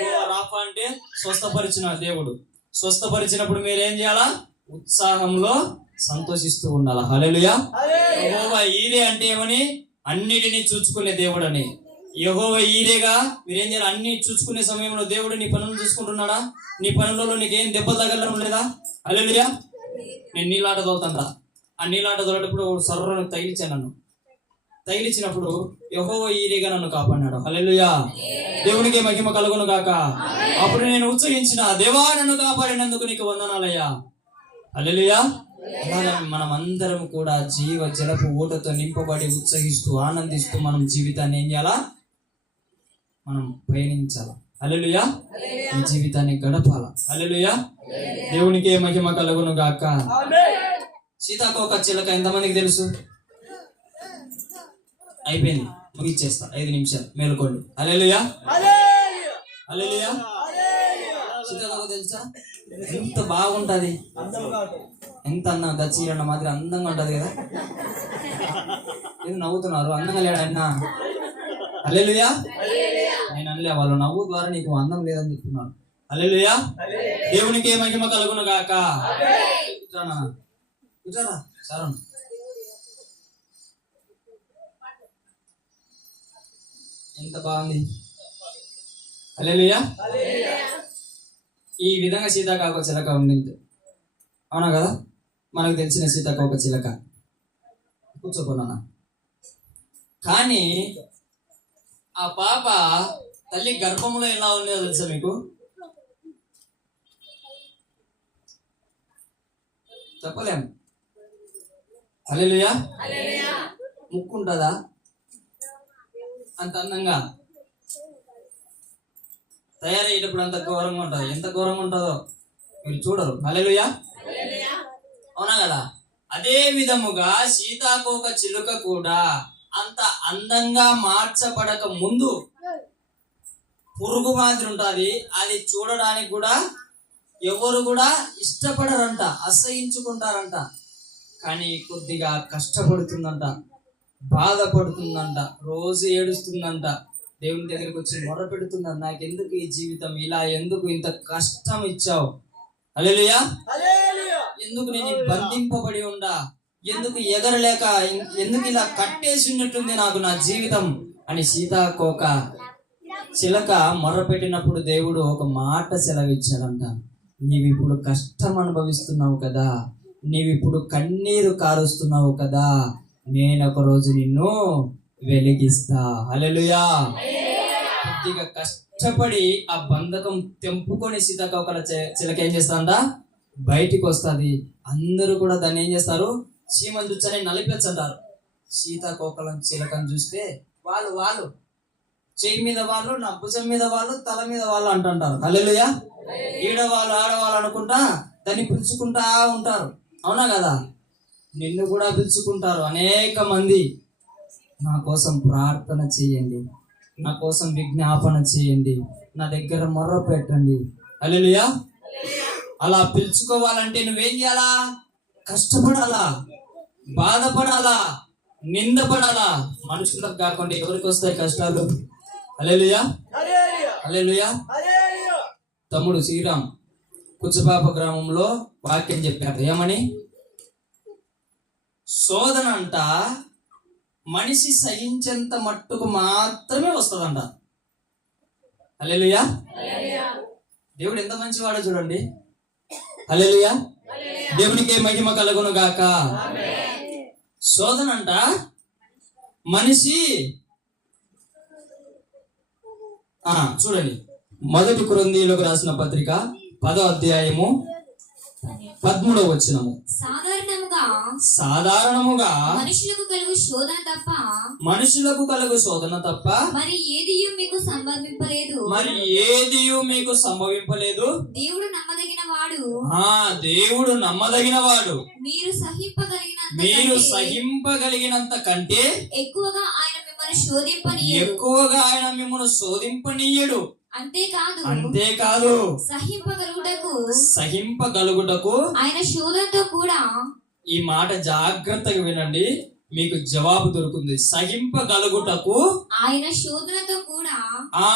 యెహోవా రాఫా అంటే స్వస్థపరిచిన దేవుడు. స్వస్థపరిచినప్పుడు మీరు ఏం చేయాలా? ఉత్సాహంలో సంతోషిస్తూ ఉండాలా. హల్లెలూయా. యెహోవా ఈరే అంటే ఏమని? అన్నిటినీ చూసుకునే దేవుడు అని. యెహోవా ఈరేగా మీరేం చేయాలి? అన్ని చూసుకునే సమయంలో దేవుడు నీ పనులు చూసుకుంటున్నాడా? నీ పనులలో నీకేం దెబ్బలు తగలడం లేదా? హల్లెలూయా. నేను నీళ్ళాట తోలుతాను. ఆ నీళ్ళాట తోలేటప్పుడు సర్రను తగిలించాను. నన్ను తగిలించినప్పుడు యెహోవా ఈరేగా నన్ను కాపాడినాడు. హల్లెలూయా. దేవునికి మహిమ కలుగును గాక. అప్పుడు నేను ఉత్సహించిన, దేవా నన్ను కాపాడినందుకు నీకు వందనాలయ్యా. హల్లెలూయా. అలాగే మనం అందరం కూడా జీవ జలపు ఊటతో నింపబడి ఉత్సహిస్తూ ఆనందిస్తూ మనం జీవితాన్ని ఏం చేయాలా? మనం పయనించాలా. హల్లెలూయా. ఈ జీవితాన్ని గడపాలా. హల్లెలూయా. దేవునికి మహిమ కలుగును గాక. సీతాకోక చిలక ఎంతమందికి తెలుసు? అయిపోయింది, ముగిచ్చేస్తా. 5 నిమిషాలు మేలుకోండి. హల్లెలూయా. హల్లెలూయా. సీతాకోక తెలుసా? ఎంత బాగుంటది, ఎంత అందం, దచ్చీరన్న మాదిరి అందంగా ఉంటది కదా. ఏం నవ్వుతున్నారు? అందంగా లేడన్నా? హల్లెలూయా. నేను అనలే, వాళ్ళు నవ్వు ద్వారా నీకు అందం లేదని చెప్తున్నారు. హల్లెలూయా. దేవునికి మహిమ కలుగును గాక. ఇట్రారా సరే. ఎంత బాగుంది. హల్లెలూయా. ఈ విధంగా సీతాకోక చిలక ఉండింది, అవునా కదా? మనకు తెలిసిన సీతాకోక చిలక. కూర్చోకున్నా. కానీ ఆ పాప తల్లి గర్భంలో ఎలా ఉందో తెలుసా మీకు? చెప్పలేము. హల్లెలూయా. ముక్కు ఉంటుందా అంత అందంగా? తయారయ్యేటప్పుడు అంత ఘోరంగా ఉంటుంది. ఎంత ఘోరంగా ఉంటుందో మీరు చూడరు. హల్లెలూయా. అవునా కదా? అదే విధముగా సీతాకోక చిలుక కూడా అంత అందంగా మార్చబడక ముందు పురుగు మాదిరి ఉంటుంది. అది చూడడానికి కూడా ఎవరు కూడా ఇష్టపడరంట, అసహించుకుంటారంట. కానీ కొద్దిగా కష్టపడుతుందంట, బాధపడుతుందంట, రోజు ఏడుస్తుందంట. దేవుని దగ్గరికి వచ్చి మొర పెడుతుందంట, నాకెందుకు ఈ జీవితం, ఇలా ఎందుకు ఇంత కష్టం ఇచ్చావు? హల్లెలూయా. ఎందుకు నేను బంధింపబడి ఉండా, ఎందుకు ఎగరలేక, ఎందుకు ఇలా కట్టేసి ఉన్నట్టుంది నాకు నా జీవితం అని సీతాకోక చిలక మొర్రపెట్టినప్పుడు దేవుడు ఒక మాట సెలవిచ్చాడంట. నీవిప్పుడు కష్టం అనుభవిస్తున్నావు కదా, నీవిప్పుడు కన్నీరు కారుస్తున్నావు కదా, నేను ఒక రోజు నిన్ను వెలిగిస్తా. హల్లెలూయా. కొద్దిగా కష్టపడి ఆ బంధకం తెంపుకొని సీతాకోకల చిలక ఏం చేస్తాందా? బయటికి వస్తుంది. అందరూ కూడా దాన్ని ఏం చేస్తారు? చీమలు చూచని నలిపెచ్చంటారు. సీతాకోకలం చిలకను చూస్తే వాళ్ళు చెయ్యి మీద వాళ్ళు, నా భుజం మీద వాళ్ళు, తల మీద వాళ్ళు అంటుంటారు. హల్లెలూయా. ఈడవాళ్ళు ఆడవాళ్ళు అనుకుంటా దాన్ని పిలుచుకుంటా ఉంటారు. అవునా కదా? నిన్ను కూడా పిలుచుకుంటారు అనేక మంది. నా కోసం ప్రార్థన చేయండి, నా కోసం విజ్ఞాపన చేయండి, నా దగ్గర మొర్ర పెట్టండి. హల్లెలూయా. అలా పిలుచుకోవాలంటే నువ్వేం చేయాలా? కష్టపడాలా, బాధపడాలా, నిందపడాలా. మనుషులకు కాకుండా ఎవరికి వస్తాయి కష్టాలు? హల్లెలూయా. హల్లెలూయా. తమ్ముడు శ్రీరామ్ కుచ్చపాప గ్రామంలో వాక్యం చెప్పాడు. ఏమని? శోధన అంట మనిషి సహించేంత మట్టుకు మాత్రమే వస్తుందంట. హల్లెలూయా. దేవుడు ఎంత మంచివాడో చూడండి. హల్లెలూయా. దేవునికి మహిమ కలుగును గాక. శోధన అంట మనిషి చూడండి, 1 కొరింథీయులకు రాసిన పత్రిక 10వ అధ్యాయము 13వ వచనము. సాధారణముగా మనుషులకు కలుగు శోధన తప్ప మరి ఏదియు మీకు సంభవింపలేదు. దేవుడు నమ్మదగిన వాడు. మీరు సహింపగలిగినంత కంటే ఎక్కువగా ఆయన మిమ్మల్ని శోధింపనీయడు. ఎక్కువగా ఆయన మిమ్మల్ని శోధింపనీయడు. అంతేకాదు సహింపగలుగుటకు ఆయన శోధనతో కూడా. ఈ మాట జాగ్రత్తగా వినండి, మీకు జవాబు దొరుకుతుంది. సహింపగలుగుటకు ఆయన శోధనతో కూడా, ఆ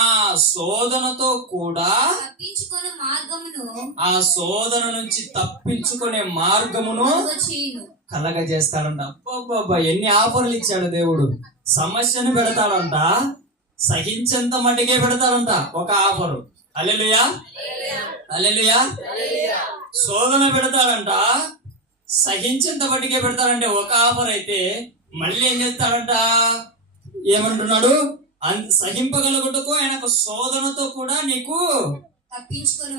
శోధనతో కూడా తప్పించుకునే మార్గమును, ఆ శోధన నుంచి తప్పించుకునే మార్గమును చేయును. కలగజేస్తాడంట. అబ్బబ్బబ్బా, ఎన్ని ఆఫర్లు ఇచ్చాడు దేవుడు. సమస్యను పెడతాడంట, సహించేంత మటుకే పెడతాడంట ఒక ఆఫరు. హల్లెలూయా, హల్లెలూయా. శోధన పెడతాడంట, సహించేంత మటుకే పెడతాడంటే ఒక ఆఫర్ అయితే, మళ్ళీ ఏం చేస్తాడంట, ఏమంటున్నాడు, సహింపగలుగుటకు ఆయనకు శోధనతో కూడా నీకు తప్పించుకునే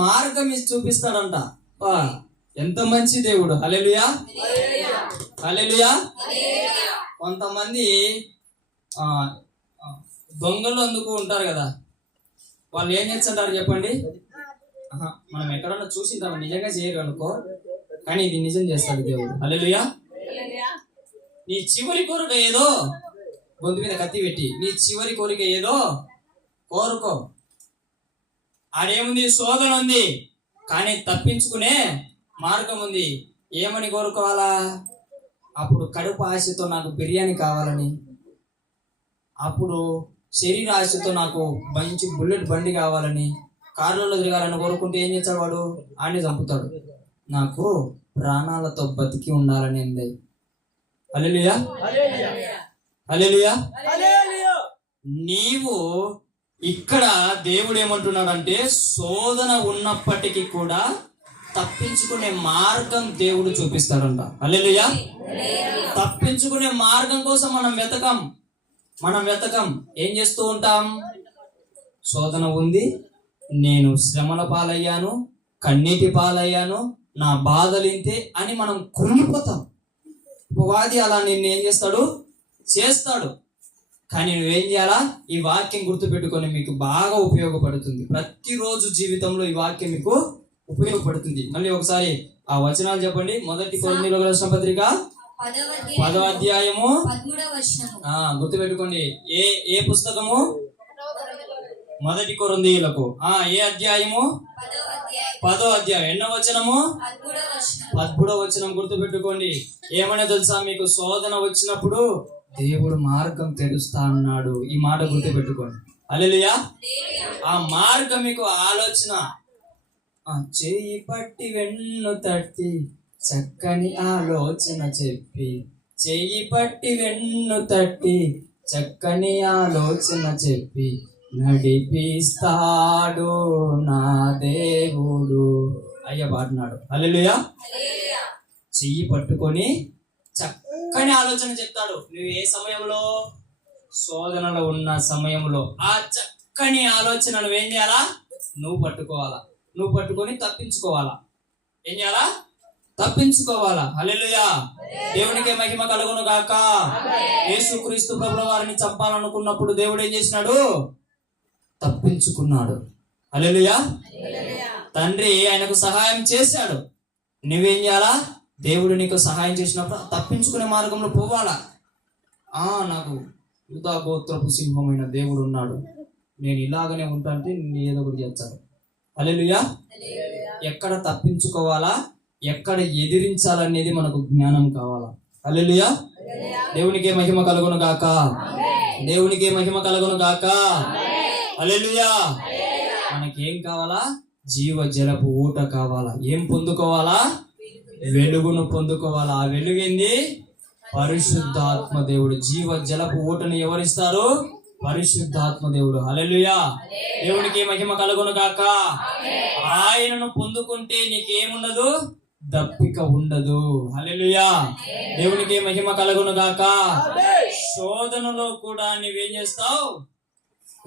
మార్గం ఇచ్చి చూపిస్తాడంట. ఎంత మంచి దేవుడు. హల్లెలూయా, హల్లెలూయా. కొంతమంది దొంగలు అందుకు ఉంటారు కదా, వాళ్ళు ఏం చేస్తుంటారు చెప్పండి. మనం ఎక్కడన్నా చూసింటాం, నిజంగా చేయరు అనుకో, కానీ ఇది నిజం చేస్తాడు దేవుడు. హల్లెలూయా. నీ చివరి కోరిక ఏదో, గొంతు మీద కత్తి పెట్టి నీ చివరి కోరిక ఏదో కోరుకో. ఆడేముంది, శోధన ఉంది, కానీ తప్పించుకునే మార్గం ఉంది. ఏమని కోరుకోవాలా? అప్పుడు కడుపు ఆశతో నాకు బిర్యానీ కావాలని, అప్పుడు శరీర ఆశతో నాకు మంచి బుల్లెట్ బండి కావాలని, కార్లలో తిరగాలని కోరుకుంటే ఏం చేస్తాడు వాడు? ఆడిని చంపుతాడు. నాకు ప్రాణాలతో బతికి ఉండాలని ఉంది. హల్లెలూయా, హల్లెలూయా. నీవు ఇక్కడ దేవుడు ఏమంటున్నాడంటే, శోధన ఉన్నప్పటికీ కూడా తప్పించుకునే మార్గం దేవుడు చూపిస్తాడంట. హల్లెలూయా. తప్పించుకునే మార్గం కోసం మనం వెతకం. ఏం చేస్తూ ఉంటాం? శోధన ఉంది, నేను శ్రమల పాలయ్యాను, కన్నీటి పాలయ్యాను, నా బాధలు ఇంతే అని మనం కృంగిపోతాం. ఉపవాది అలా నిన్ను ఏం చేస్తాడు. కానీ నువ్వేం చేయాలా? ఈ వాక్యం గుర్తుపెట్టుకొని మీకు బాగా ఉపయోగపడుతుంది. ప్రతిరోజు జీవితంలో ఈ వాక్యం మీకు ఉపయోగపడుతుంది. మళ్ళీ ఒకసారి ఆ వచనాలు చెప్పండి. 1 కొరింథీయులకు రాసిన పత్రిక 10వ అధ్యాయము 13వ వచనము. గుర్తుపెట్టుకోండి. ఏ పుస్తకము? 1 కొరింథీయులకు. ఏ అధ్యాయము? 10వ అధ్యాయం. ఎన్నో వచనము? 13వ వచనం. గుర్తుపెట్టుకోండి. ఏమనే తెలుసా మీకు? శోధన వచ్చినప్పుడు దేవుడు మార్గం తెరుస్తా అన్నాడు. ఈ మాట గుర్తుపెట్టుకోండి. హల్లెలూయా. ఆ మార్గం మీకు ఆలోచన. చేయి పట్టి వెన్ను తట్టి చక్కని ఆలోచన చెప్పి, చెయ్యి పట్టి వెన్ను తట్టి చక్కని ఆలోచన చెప్పి నడిపిస్తాడు నా దేవుడు అయ్య పాడినాడు. హల్లెలూయా. చెయ్యి పట్టుకొని చక్కని ఆలోచన చెప్తాడు. నువ్వు ఏ సమయంలో? శోధనలో ఉన్న సమయంలో ఆ చక్కని ఆలోచన నువ్వేం చేయాలా? నువ్వు పట్టుకొని తప్పించుకోవాలా. ఏం చేయాలా? తప్పించుకోవాలా. హల్లెలూయా. దేవునికి మహిమ కలుగును గాక. యేసుక్రీస్తు ప్రభుల వారిని చంపాలనుకున్నప్పుడు దేవుడు ఏం చేసినాడు? తప్పించుకున్నాడు. హల్లెలూయా. తండ్రి ఆయనకు సహాయం చేశాడు. నువ్వేం చేయాలా? దేవుడు నీకు సహాయం చేసినప్పుడు తప్పించుకునే మార్గంలో పోవాలా. నాకు యూదా గోత్రపు సింహమైన దేవుడు ఉన్నాడు, నేను ఇలాగనే ఉంటా అంటే ఏదో ఒకటి చేస్తాడు. హల్లెలూయా. ఎక్కడ తప్పించుకోవాలా, ఎక్కడ ఎదిరించాలనేది మనకు జ్ఞానం కావాలా. హల్లెలూయా. దేవునికి మహిమ కలుగును గాక. దేవునికి మహిమ కలుగును గాక. హల్లెలూయా. మనకేం కావాలా? జీవ జలపు ఊట కావాలా. ఏం పొందుకోవాలా? వెలుగును పొందుకోవాలా. ఆ వెలుగేంది? పరిశుద్ధాత్మ దేవుడు. జీవ జలపు ఊటను ఎవరిస్తారు? పరిశుద్ధాత్మ దేవుడు. హల్లెలూయా. దేవునికి మహిమ కలుగును గాక. ఆయనను పొందుకుంటే నీకేముండదు? దప్పిక ఉండదు. హల్లెలూయా. దేవునికి మహిమ కలుగును గాక. శోధనలో కూడా నువ్వేం చేస్తావు?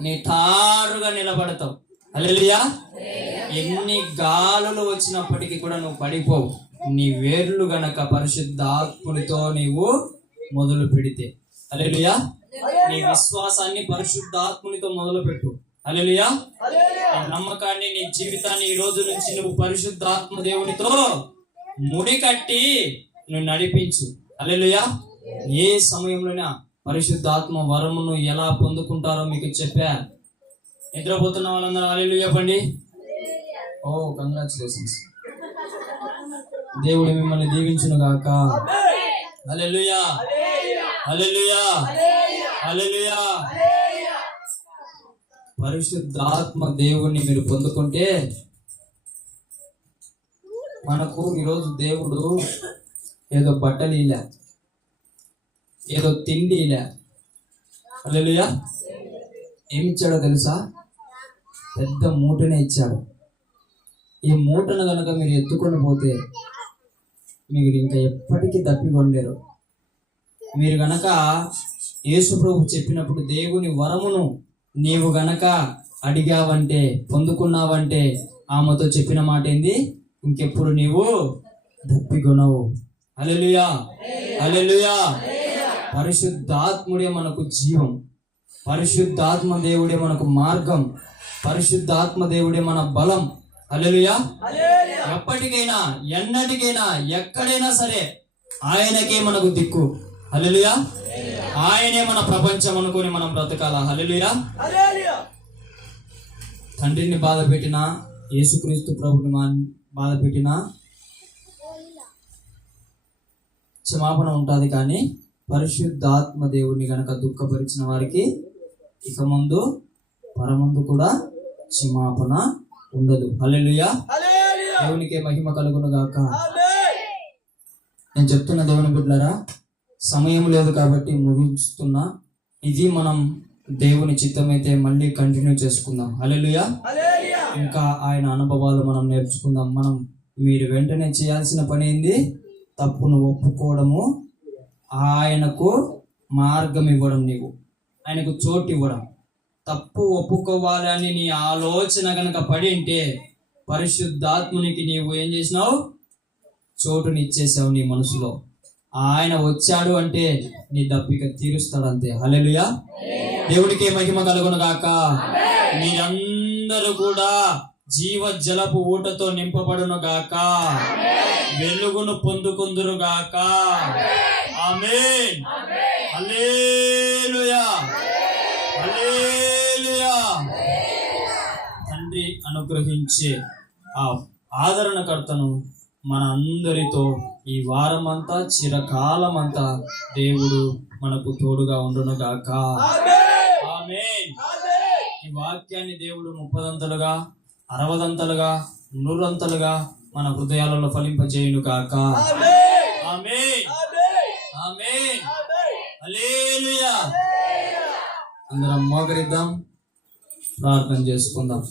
నిటారుగా నిలబడతావు. హల్లెలూయా. ఎన్ని గాలులు వచ్చినప్పటికీ కూడా నువ్వు పడిపోవు. నీ వేర్లు గనక పరిశుద్ధాత్మునితో నీవు మొదలు పెడితే. హల్లెలూయా. నీ విశ్వాసాన్ని పరిశుద్ధాత్మునితో మొదలు పెట్టు. హల్లెలూయా. నమ్మకాన్ని, నీ జీవితాన్ని ఈ రోజు నుంచి నువ్వు పరిశుద్ధాత్మ దేవునితో ముడి కట్టి నువ్వు నడిపించు. హల్లెలూయా. ఏ సమయంలోనే పరిశుద్ధాత్మ వరమును ఎలా పొందుకుంటారో మీకు చెప్పా. నిద్రపోతున్న వాళ్ళందరూ హల్లెలూయా చెప్పండి. ఓ కంగ్రాచులేషన్స్. దేవుడు మిమ్మల్ని దీవించును గాక. హల్లెలూయా, హల్లెలూయా, హల్లెలూయా. పరిశుద్ధాత్మ దేవుణ్ణి మీరు పొందుకుంటే మనకు ఈరోజు దేవుడు ఏదో బట్టలు ఇలా, ఏదో తిండి ఇలా, హల్లెలూయా, ఏమిచ్చాడో తెలుసా? పెద్ద మూటనే ఇచ్చాడు. ఈ మూటను కనుక మీరు ఎత్తుకొని పోతే మీరు ఇంకా ఎప్పటికీ దప్పికొనలేరు. మీరు గనక యేసు ప్రభు చెప్పినప్పుడు దేవుని వరమును నీవు గనక అడిగావంటే, పొందుకున్నావంటే, ఆమెతో చెప్పిన మాట ఏంది? ఇంకెప్పుడు నీవు దప్పికొనవు. హల్లెలూయా, హల్లెలూయా. పరిశుద్ధాత్ముడే మనకు జీవం, పరిశుద్ధాత్మ దేవుడే మనకు మార్గం, పరిశుద్ధాత్మ దేవుడే మన బలం. హల్లెలూయా. ఎప్పటికైనా, ఎన్నటికైనా, ఎక్కడైనా సరే ఆయనకే మనకు దిక్కు. హల్లెలూయా. ఆయనే మన ప్రపంచం అనుకొని మనం బ్రతకాల. హల్లెలూయా. తండ్రిని బాధ పెట్టినా, యేసుక్రీస్తు ప్రభుని బాధ పెట్టినా క్షమాపణ ఉంటుంది. కానీ పరిశుద్ధాత్మ దేవుడిని గనక దుఃఖపరిచిన వారికి ఇక ముందు పరమందు కూడా క్షమాపణ ఉండదు. హల్లెలూయా. దేవునికే మహిమ కలుగును గాక. నేను చెప్తున్న దేవుని బిడ్డలారా, సమయం లేదు కాబట్టి ముగిస్తున్నా. ఇది మనం దేవుని చిత్తమైతే మళ్ళీ కంటిన్యూ చేసుకుందాం. హల్లెలూయా. ఇంకా ఆయన అనుభవాలు మనం నేర్చుకుందాం. మీరు వెంటనే చేయాల్సిన పని ఏంది? తప్పును ఒప్పుకోవడము, ఆయనకు మార్గం ఇవ్వడం, నీవు ఆయనకు చోటు ఇవ్వడం. తప్పు ఒప్పుకోవాలి అని నీ ఆలోచన కనుక పడి ఉంటే పరిశుద్ధాత్మునికి నీవు ఏం చేసినావు? చోటునిచ్చేసావు నీ మనసులో. ఆయన వచ్చాడు అంటే నీ దప్పిక తీరుస్తాడు అంతే. హల్లెలూయా. దేవుడికే మహిమ కలుగును గాక. మీరందరూ కూడా జీవ జలపు ఊటతో నింపబడును గాక, వెలుగును పొందుకుందురు గాక. ఆమేన్. హల్లెలూయా, హల్లెలూయా. తండ్రి అనుగ్రహించే ఆ ఆదరణకర్తను మన అందరితో ఈ వారమంతా, చిరకాలమంతా దేవుడు మనకు తోడుగా ఉండును గాక. ఆమేన్. ఈ వాక్యాన్ని దేవుడు 30 60 100 మన హృదయాలలో ఫలింపజేయును గాక. ఆమేన్, ఆమేన్, హల్లెలూయా. అందరం మోకరిద్దాం, ప్రార్థన చేసుకుందాం.